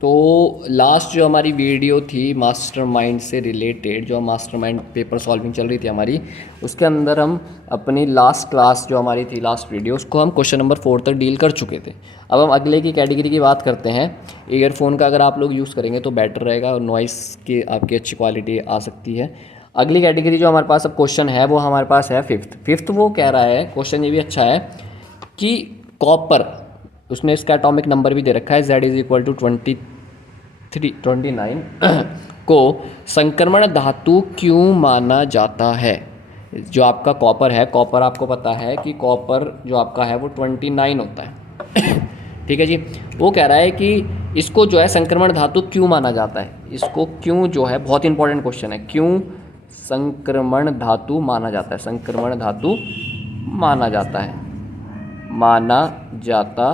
तो लास्ट जो हमारी वीडियो थी मास्टरमाइंड से रिलेटेड, जो मास्टरमाइंड पेपर सॉल्विंग चल रही थी हमारी, उसके अंदर हम अपनी लास्ट क्लास जो हमारी थी, लास्ट वीडियो, उसको हम क्वेश्चन नंबर 4 तक डील कर चुके थे। अब हम अगले की कैटेगरी की बात करते हैं। ईयरफोन का अगर आप लोग यूज़ करेंगे तो बेटर रहेगा और नॉइस की आपकी अच्छी क्वालिटी आ सकती है। अगली कैटेगरी जो हमारे पास अब क्वेश्चन है वो हमारे पास है फिफ्थ। वो कह रहा है, क्वेश्चन ये भी अच्छा है कि कॉपर, उसमें इसका एटॉमिक नंबर भी दे रखा है Z=29 को संक्रमण धातु क्यों माना जाता है। जो आपका कॉपर है, कॉपर आपको पता है कि कॉपर जो आपका है वो 29 होता है ठीक है जी। वो कह रहा है कि इसको जो है संक्रमण धातु क्यों माना जाता है। इसको क्यों जो है बहुत इंपॉर्टेंट क्वेश्चन है, क्यों संक्रमण धातु माना जाता है, संक्रमण धातु माना जाता है, माना जाता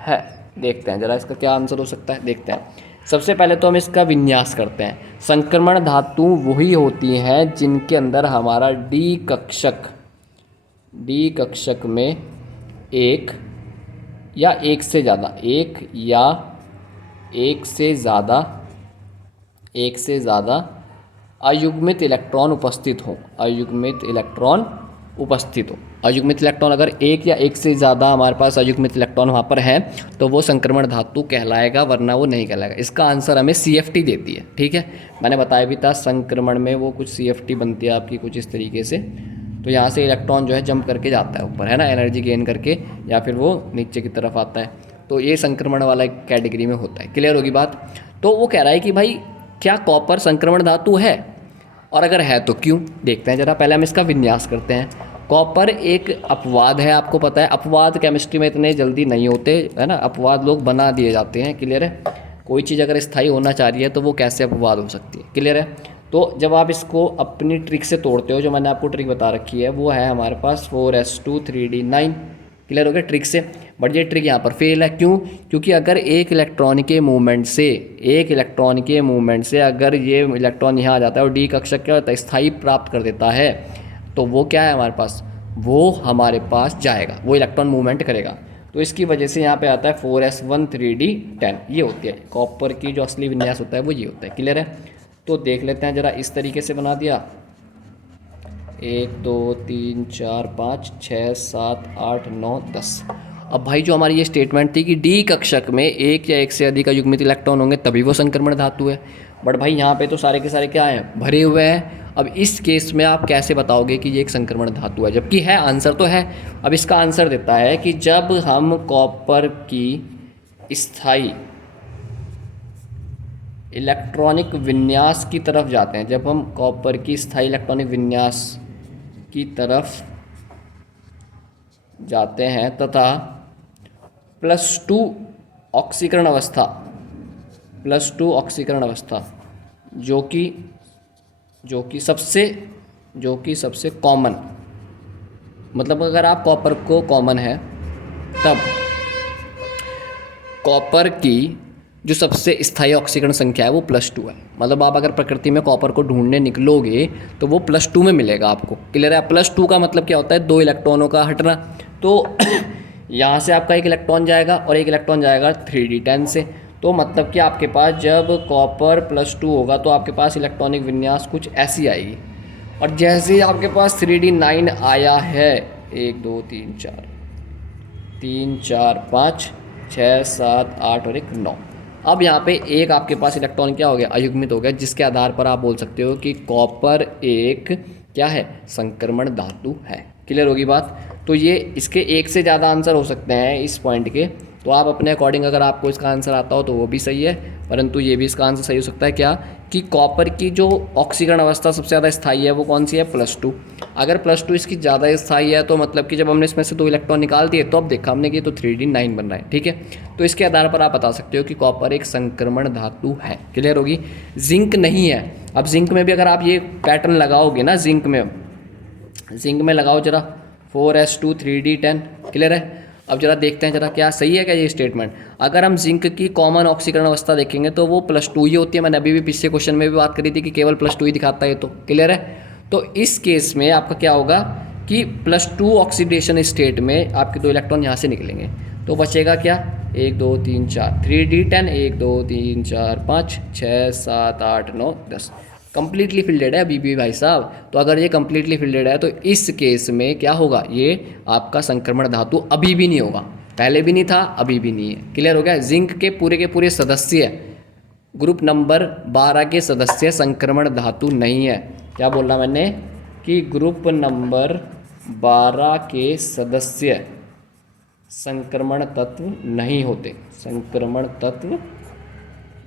है। देखते हैं जरा इसका क्या आंसर हो सकता है, देखते हैं। सबसे पहले तो हम इसका विन्यास करते हैं। संक्रमण धातु वही होती हैं जिनके अंदर हमारा डी कक्षक में एक या एक से ज़्यादा अयुग्मित इलेक्ट्रॉन उपस्थित हो। अयुग्मित इलेक्ट्रॉन अगर एक या एक से ज़्यादा हमारे पास अयुग्मित इलेक्ट्रॉन वहाँ पर है तो वो संक्रमण धातु कहलाएगा, वरना वो नहीं कहलाएगा। इसका आंसर हमें CFT देती है, ठीक है। मैंने बताया भी था संक्रमण में वो कुछ CFT बनती है आपकी कुछ इस तरीके से। तो यहाँ से इलेक्ट्रॉन जो है जंप करके जाता है ऊपर, है ना, एनर्जी गेन करके, या फिर वो नीचे की तरफ आता है। तो ये संक्रमण वाला एक कैटेगरी में होता है। क्लियर होगी बात। तो वो कह रहा है कि भाई क्या कॉपर संक्रमण धातु है, और अगर है तो क्यों। देखते हैं जरा, पहले हम इसका विन्यास करते हैं। कॉपर एक अपवाद है, आपको पता है अपवाद केमिस्ट्री में इतने जल्दी नहीं होते, है ना, अपवाद लोग बना दिए जाते हैं। क्लियर है। कोई चीज़ अगर स्थायी होना चाह रही है तो वो कैसे अपवाद हो सकती है। क्लियर है। तो जब आप इसको अपनी ट्रिक से तोड़ते हो, जो मैंने आपको ट्रिक बता रखी है वो है हमारे पास 4s2 3d9। क्लियर हो गया ट्रिक से। बट ये ट्रिक यहाँ पर फेल है, क्यों? क्योंकि अगर एक इलेक्ट्रॉन के मूवमेंट से अगर ये इलेक्ट्रॉन यहाँ आ जाता है और डी कक्षक क्या होता है, स्थायी प्राप्त कर देता है, तो वो क्या है हमारे पास, वो हमारे पास जाएगा, वो इलेक्ट्रॉन मूवमेंट करेगा। तो इसकी वजह से यहाँ पे आता है 4s1 3d10। ये होती है कॉपर की जो असली विन्यास होता है वो ये होता है। क्लियर है। तो देख लेते हैं जरा, इस तरीके से बना दिया, 1 2 3 4 5 6 7 8 9 10। अब भाई जो हमारी ये स्टेटमेंट थी कि डी कक्षक में एक या एक से अधिक युग्मित इलेक्ट्रॉन होंगे तभी वो संक्रमण धातु है, बट भाई यहाँ पे तो सारे के सारे क्या हैं, भरे हुए हैं। अब इस केस में आप कैसे बताओगे कि ये एक संक्रमण धातु है, जबकि है, आंसर तो है। अब इसका आंसर देता है कि जब हम कॉपर की स्थायी इलेक्ट्रॉनिक विन्यास की तरफ जाते हैं, जब हम कॉपर की स्थायी इलेक्ट्रॉनिक विन्यास की तरफ जाते हैं तथा +2 ऑक्सीकरण अवस्था जो कि सबसे कॉमन, मतलब अगर आप कॉपर को कॉमन है तब कॉपर की जो सबसे स्थायी ऑक्सीकरण संख्या है वो +2 है। मतलब आप अगर प्रकृति में कॉपर को ढूंढने निकलोगे तो वो +2 में मिलेगा आपको। क्लियर है। +2 का मतलब क्या होता है, 2 इलेक्ट्रॉनों का हटना। तो यहाँ से आपका एक इलेक्ट्रॉन जाएगा और एक इलेक्ट्रॉन जाएगा 3d10 से। तो मतलब कि आपके पास जब कॉपर +2 होगा तो आपके पास इलेक्ट्रॉनिक विन्यास कुछ ऐसी आएगी। और जैसे ही आपके पास 3d9 आया है, 1 2 3 4 5 6 7 8 और 1 9, अब यहाँ पे एक आपके पास इलेक्ट्रॉन क्या हो गया, अयुग्मित हो गया, जिसके आधार पर आप बोल सकते हो कि कॉपर एक क्या है, संक्रमण धातु है। क्लियर होगी बात। तो ये इसके एक से ज़्यादा आंसर हो सकते हैं इस पॉइंट के, तो आप अपने अकॉर्डिंग अगर आपको इसका आंसर आता हो तो वो भी सही है, परंतु ये भी इसका आंसर सही हो सकता है क्या, कि कॉपर की जो ऑक्सीकरण अवस्था सबसे ज़्यादा स्थायी है वो कौन सी है, +2। अगर +2 इसकी ज़्यादा स्थायी है तो मतलब कि जब हमने इसमें से 2 इलेक्ट्रॉन निकाल दिए तो अब देखा हमने कि तो 3d9 बन रहा है। ठीक है। तो इसके आधार पर आप बता सकते हो कि कॉपर एक संक्रमण धातु है। क्लियर होगी। जिंक नहीं है। अब जिंक में भी अगर आप ये पैटर्न लगाओगे ना, जिंक में लगाओ जरा 4s2 3d10। क्लियर है। अब जरा देखते हैं जरा क्या सही है क्या ये स्टेटमेंट। अगर हम जिंक की कॉमन ऑक्सीकरण अवस्था देखेंगे तो वो +2 ही होती है। मैंने अभी भी पिछले क्वेश्चन में भी बात करी थी कि केवल +2 ही दिखाता है तो। क्लियर है। तो इस केस में आपका क्या होगा कि +2 ऑक्सीडेशन स्टेट में आपके 2 इलेक्ट्रॉन यहाँ से निकलेंगे, तो बचेगा क्या, 1 2 3 4, 3D10, 1 2 3 4 5 6 7 8 9 10, कंप्लीटली फिल्डेड है अभी भी भाई साहब। तो अगर ये कंप्लीटली फिल्डेड है तो इस केस में क्या होगा, ये आपका संक्रमण धातु अभी भी नहीं होगा, पहले भी नहीं था अभी भी नहीं है। क्लियर हो गया। जिंक के पूरे सदस्य ग्रुप नंबर 12 के सदस्य संक्रमण धातु नहीं है। क्या बोला मैंने कि ग्रुप नंबर 12 के सदस्य संक्रमण तत्व नहीं होते, संक्रमण तत्व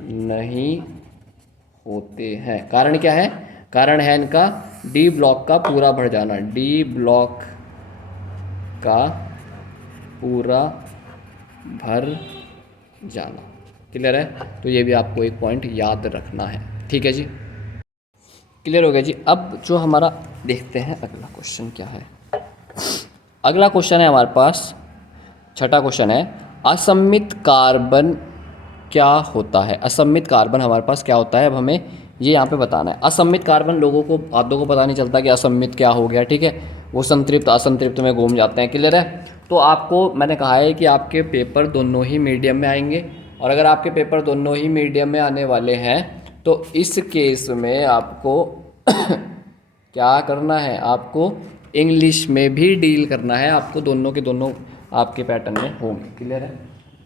नहीं होते हैं। कारण क्या है, कारण है इनका डी ब्लॉक का पूरा भर जाना, डी ब्लॉक का पूरा भर जाना। क्लियर है। तो ये भी आपको एक पॉइंट याद रखना है। ठीक है जी, क्लियर हो गया जी। अब जो हमारा देखते हैं अगला क्वेश्चन क्या है। अगला क्वेश्चन है हमारे पास, छठा क्वेश्चन है, असम्मित कार्बन क्या होता है। असम्मित कार्बन हमारे पास क्या होता है, अब हमें ये यहाँ पे बताना है। असम्मित कार्बन लोगों को आधों को पता नहीं चलता कि असम्मित क्या हो गया, ठीक है, वो संतृप्त असंतृप्त में घूम जाते हैं। क्लियर है। तो आपको मैंने कहा है कि आपके पेपर दोनों ही मीडियम में आएंगे, और अगर आपके पेपर दोनों ही मीडियम में आने वाले हैं तो इस केस में आपको क्या करना है, आपको इंग्लिश में भी डील करना है, आपको दोनों के दोनों आपके पैटर्न में होंगे। क्लियर है।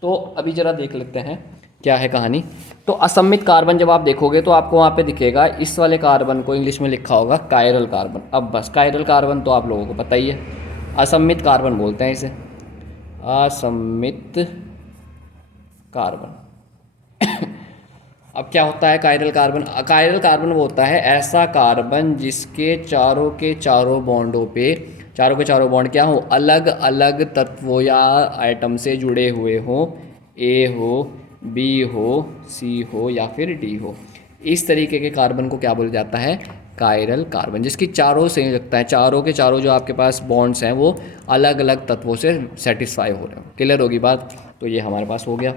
तो अभी ज़रा देख लेते हैं क्या है कहानी। तो असम्मित कार्बन जब आप देखोगे तो आपको वहाँ पे दिखेगा, इस वाले कार्बन को इंग्लिश में लिखा होगा कायरल कार्बन। अब बस कायरल कार्बन तो आप लोगों को पता ही है, असम्मित कार्बन बोलते हैं इसे, असम्मित कार्बन। अब क्या होता है कायरल कार्बन। कायरल कार्बन वो होता है ऐसा कार्बन जिसके चारों के चारों बॉन्डों पे, चारों के चारों बॉन्ड क्या हो, अलग अलग तत्वों या आइटम से जुड़े हुए हों, ए हो, बी हो, सी हो या फिर डी हो। इस तरीके के कार्बन को क्या बोला जाता है, कायरल कार्बन, जिसकी चारों संयुक्ताएं, चारों के चारों जो आपके पास बॉन्ड्स हैं वो अलग अलग तत्वों से सेटिस्फाई हो रहे हो। क्लियर होगी बात। तो ये हमारे पास हो गया।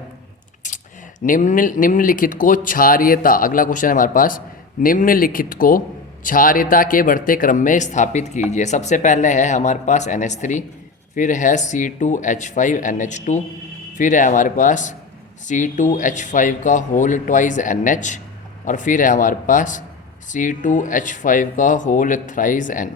निम्नलिखित को क्षारीयता, अगला क्वेश्चन है हमारे पास, निम्नलिखित को क्षारीयता के बढ़ते क्रम में स्थापित कीजिए। सबसे पहले है हमारे पास NH3, फिर है C2H5NH2, फिर है हमारे पास C2H5 का होल ट्वाइस NH, और फिर है हमारे पास C2H5 का होल थ्राइस N।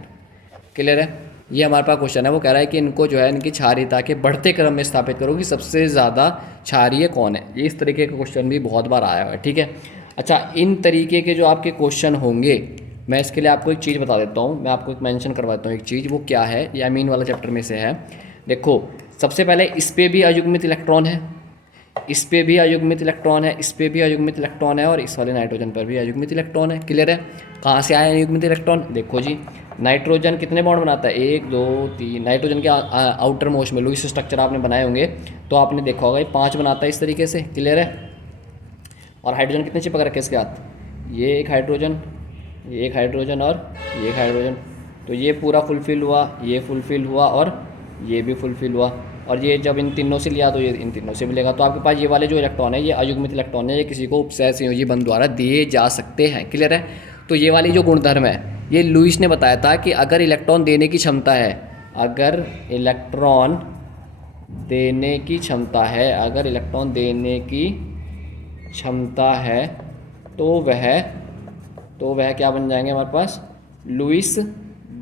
क्लियर है। ये हमारे पास क्वेश्चन है, वो कह रहा है कि इनको जो है इनकी क्षारीयता के बढ़ते क्रम में स्थापित करो कि सबसे ज़्यादा क्षारीय कौन है। ये इस तरीके का क्वेश्चन भी बहुत बार आया हुआ है। ठीक है। अच्छा, इन तरीके के जो आपके क्वेश्चन होंगे, मैं इसके लिए आपको एक चीज़ बता देता हूँ, मैं आपको एक मेंशन करवा देता हूँ एक चीज़। वो क्या है, ये अमीन वाला चैप्टर में से है। देखो, सबसे पहले इस पर भी अयुग्मित इलेक्ट्रॉन है, इस पे भी अयुग्मित इलेक्ट्रॉन है, इस पे भी अयुग्मित इलेक्ट्रॉन है, और इस वाले नाइट्रोजन पर भी अयुग्मित इलेक्ट्रॉन है। क्लियर है। कहाँ से आया अयुग्मित इलेक्ट्रॉन, देखो जी, नाइट्रोजन कितने बॉन्ड बनाता है, 1 2 3। नाइट्रोजन के आउटर मोस्ट में लुईस स्ट्रक्चर आपने बनाए होंगे तो आपने देखा होगा ये 5 बनाता है इस तरीके से। क्लियर है। और हाइड्रोजन कितने चिपक रखे इसके हाथ, ये एक हाइड्रोजन, ये एक हाइड्रोजन और ये एक हाइड्रोजन। तो ये पूरा फुलफिल हुआ, ये फुलफिल हुआ और ये भी फुलफिल हुआ, और ये जब इन तीनों से लिया तो ये इन तीनों से मिलेगा। तो आपके पास ये वाले जो इलेक्ट्रॉन है ये अयुग्मित इलेक्ट्रॉन है, ये किसी को उपसय संयोजी बंध द्वारा दिए जा सकते हैं। क्लियर है। तो ये वाली जो गुणधर्म है ये लुईस ने बताया था कि अगर इलेक्ट्रॉन देने की क्षमता है, अगर इलेक्ट्रॉन देने की क्षमता है, अगर इलेक्ट्रॉन देने की क्षमता है तो वह क्या बन जाएंगे हमारे पास, लुईस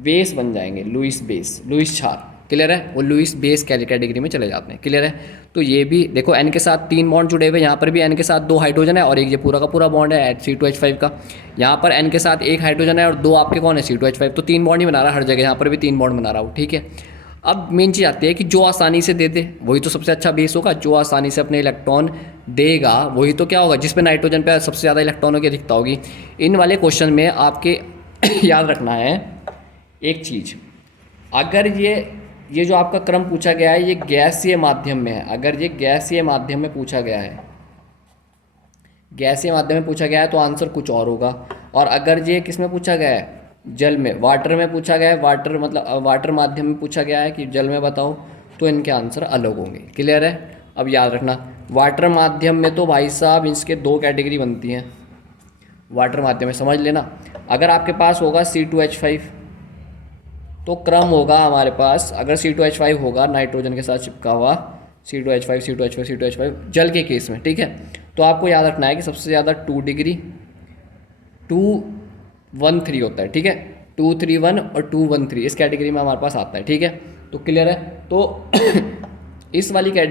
बेस बन जाएंगे, लुईस बेस, लुईस क्षार। क्लियर है। वो लुईस बेस कैटेगरी में चले जाते हैं। क्लियर है। तो ये भी देखो, N के साथ 3 बॉन्ड जुड़े हुए, यहाँ पर भी N के साथ 2 हाइड्रोजन है और एक ये पूरा का पूरा बॉन्ड है C2H5 का। यहाँ पर N के साथ 1 हाइड्रोजन है और 2 आपके कौन है, C2H5। तो 3 बॉन्ड ही बना रहा है हर जगह, यहाँ पर भी 3 बॉन्ड बना रहा हूँ। ठीक है। अब मेन चीज़ आती है कि जो आसानी से दे दे वही तो सबसे अच्छा बेस होगा, जो आसानी से अपने इलेक्ट्रॉन देगा वही तो क्या होगा, जिस पे नाइट्रोजन पे सबसे ज़्यादा इलेक्ट्रॉनों की अधिकता होगी। इन वाले क्वेश्चन में आपके याद रखना है एक चीज़, अगर ये जो आपका क्रम पूछा गया है ये गैसीय माध्यम में है, अगर ये गैसीय माध्यम में पूछा गया है, गैसीय माध्यम में पूछा गया है तो आंसर कुछ और होगा। और अगर ये किस में पूछा गया है, जल में, वाटर में पूछा गया है, वाटर मतलब वाटर माध्यम में पूछा गया है कि जल में बताओ, तो इनके आंसर अलग होंगे। क्लियर है। अब याद रखना, वाटर माध्यम में तो भाई साहब इसके 2 कैटेगरी बनती हैं। वाटर माध्यम में समझ लेना, अगर आपके पास होगा C2H5 तो क्रम होगा हमारे पास, अगर C2H5 होगा नाइट्रोजन के साथ चिपका हुआ C2H5 C2H5 C2H5 जल के केस में, ठीक है। तो आपको याद रखना है कि सबसे ज़्यादा 2 डिग्री 213 होता है, ठीक है। 231 और 213 इस कैटेगरी में हमारे पास आता है, ठीक है। तो क्लियर है। तो इस वाली कैटेगरी